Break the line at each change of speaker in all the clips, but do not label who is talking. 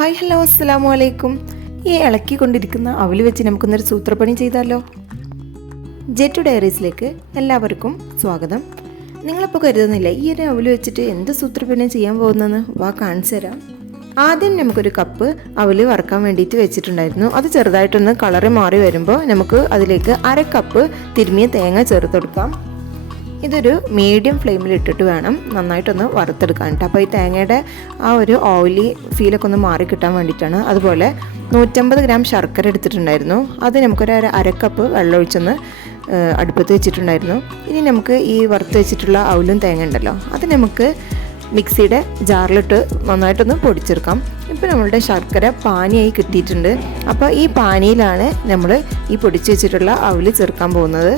Hi hello അസ്സലാമു അലൈക്കും ഈ ഇളക്കിക്കൊണ്ടിരിക്കുന്ന അവൽ വെച്ച് നമുക്കൊന്നൊരു സൂത്രപ്പണി ചെയ്താലോ? ജെറ്റു ഡയറീസിലേക്ക് എല്ലാവർക്കും സ്വാഗതം. നിങ്ങളിപ്പോൾ കരുതുന്നില്ല ഈ ഒരു അവൽ വെച്ചിട്ട് എന്ത് സൂത്രപ്പണി ചെയ്യാൻ പോകുന്നതെന്ന് വാ കാണിച്ചു തരാം. ആദ്യം നമുക്കൊരു കപ്പ് അവൽ വറക്കാൻ വേണ്ടിയിട്ട് വെച്ചിട്ടുണ്ടായിരുന്നു. അത് ചെറുതായിട്ടൊന്ന് കളറ് മാറി വരുമ്പോൾ നമുക്ക് അതിലേക്ക് അര കപ്പ് തിരുമിയ തേങ്ങ ചേർത്ത് കൊടുക്കാം. ഇതൊരു മീഡിയം ഫ്ലെയിമിൽ ഇട്ടിട്ട് വേണം നന്നായിട്ടൊന്ന് വറുത്തെടുക്കാൻ കേട്ടോ അപ്പോൾ ഈ തേങ്ങയുടെ ആ ഒരു ഓയിലി ഫീലൊക്കെ ഒന്ന് മാറി കിട്ടാൻ വേണ്ടിയിട്ടാണ്. അതുപോലെ നൂറ്റമ്പത് ഗ്രാം ശർക്കര എടുത്തിട്ടുണ്ടായിരുന്നു. അത് നമുക്കൊരു അര അരക്കപ്പ് വെള്ളം ഒഴിച്ചൊന്ന് ഏഹ്, അടുപ്പത്ത് വെച്ചിട്ടുണ്ടായിരുന്നു. ഇനി നമുക്ക് ഈ വറുത്ത് വെച്ചിട്ടുള്ള ഔലും തേങ്ങ ഉണ്ടല്ലോ അത് നമുക്ക് മിക്സിയുടെ ജാറിലിട്ട് നന്നായിട്ടൊന്ന് പൊടിച്ചെടുക്കാം. ഇപ്പോൾ നമ്മളുടെ ശർക്കര പാനിയായി കിട്ടിയിട്ടുണ്ട്. അപ്പോൾ ഈ പാനിയിലാണ് നമ്മൾ ഈ പൊടിച്ച് വെച്ചിട്ടുള്ള അവൽ ചേർക്കാൻ പോകുന്നത്.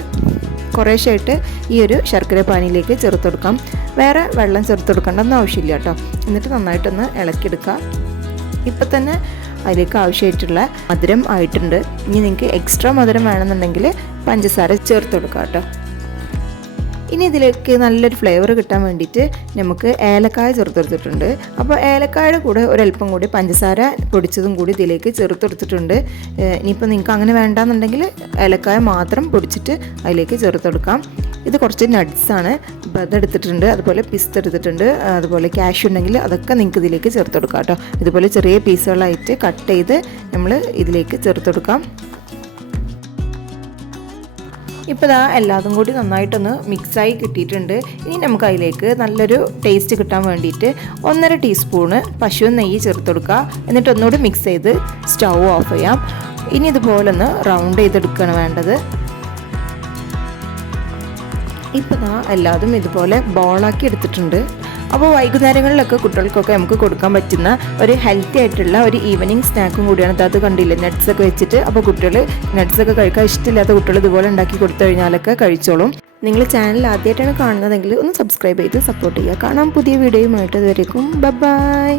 കുറേശ്ശായിട്ട് ഈ ഒരു ശർക്കര പാനിയിലേക്ക് ചേർത്ത് കൊടുക്കാം വേറെ വെള്ളം ചേർത്ത് കൊടുക്കേണ്ടെന്ന് ആവശ്യമില്ല കേട്ടോ. എന്നിട്ട് നന്നായിട്ടൊന്ന് ഇളക്കിയെടുക്കുക ഇപ്പം തന്നെ അതിലേക്ക് ആവശ്യമായിട്ടുള്ള മധുരം ആയിട്ടുണ്ട്. ഇനി നിങ്ങൾക്ക് എക്സ്ട്രാ മധുരം വേണമെന്നുണ്ടെങ്കിൽ പഞ്ചസാര ചേർത്ത് കൊടുക്കാം കേട്ടോ. ഇനി ഇതിലേക്ക് നല്ലൊരു ഫ്ലേവർ കിട്ടാൻ വേണ്ടിയിട്ട് നമുക്ക് ഏലക്കായ ചേർത്തെടുത്തിട്ടുണ്ട്. അപ്പോൾ ഏലക്കായുടെ കൂടെ ഒരല്പം കൂടി പഞ്ചസാര പൊടിച്ചതും കൂടി ഇതിലേക്ക് ചേർത്തെടുത്തിട്ടുണ്ട്. ഇനിയിപ്പോൾ നിങ്ങൾക്ക് അങ്ങനെ വേണ്ടാന്നുണ്ടെങ്കിൽ ഏലക്കായ മാത്രം പൊടിച്ചിട്ട് അതിലേക്ക് ചേർത്തെടുക്കാം. ഇത് കുറച്ച് നട്ട്സാണ് അപ്പോൾ എടുത്തിട്ടുണ്ട് അതുപോലെ പിസ്ത എടുത്തിട്ടുണ്ട്. അതുപോലെ ക്യാഷ് ഉണ്ടെങ്കിൽ അതൊക്കെ നിങ്ങൾക്ക് ഇതിലേക്ക് ചേർത്ത് കൊടുക്കാം കേട്ടോ. ഇതുപോലെ ചെറിയ പീസുകളായിട്ട് കട്ട് ചെയ്ത് നമ്മൾ ഇതിലേക്ക് ചേർത്ത് കൊടുക്കാം ഇപ്പോൾ ഇതാ എല്ലാതും കൂടി നന്നായിട്ടൊന്ന് മിക്സായി കിട്ടിയിട്ടുണ്ട്. ഇനി നമുക്ക് അതിലേക്ക് നല്ലൊരു ടേസ്റ്റ് കിട്ടാൻ വേണ്ടിയിട്ട് ഒന്നര ടീസ്പൂണ് പശു നെയ്യ് ചേർത്ത് കൊടുക്കുക. എന്നിട്ട് ഒന്നുകൂടി മിക്സ് ചെയ്ത് സ്റ്റൗ ഓഫ് ചെയ്യാം. ഇനി ഇതുപോലെ ഒന്ന് റൗണ്ട് ചെയ്തെടുക്കുകയാണ് വേണ്ടത്. ഇപ്പോൾ ഇതാ എല്ലാതും ഇതുപോലെ ബോളാക്കി എടുത്തിട്ടുണ്ട്. അപ്പോൾ വൈകുന്നേരങ്ങളിലൊക്കെ കുട്ടികൾക്കൊക്കെ നമുക്ക് കൊടുക്കാൻ പറ്റുന്ന ഒരു ഹെൽത്തി ആയിട്ടുള്ള ഒരു ഈവനിങ് സ്നാക്കും കൂടിയാണ്. അത് കണ്ടില്ലേ? നട്ട്സൊക്കെ വെച്ചിട്ട് അപ്പോൾ കുട്ടികൾ നട്ട്സൊക്കെ കഴിക്കാൻ ഇഷ്ടമില്ലാത്ത കുട്ടികൾ ഇതുപോലെ ഉണ്ടാക്കി കൊടുത്തു കഴിഞ്ഞാലൊക്കെ കഴിച്ചോളും. നിങ്ങൾ ചാനൽ ആദ്യമായിട്ടാണ് കാണുന്നതെങ്കിൽ ഒന്ന് സബ്സ്ക്രൈബ് ചെയ്ത് സപ്പോർട്ട് ചെയ്യുക. കാണാം പുതിയ വീഡിയോയുമായിട്ട് ഇതുവരേക്കും ബൈ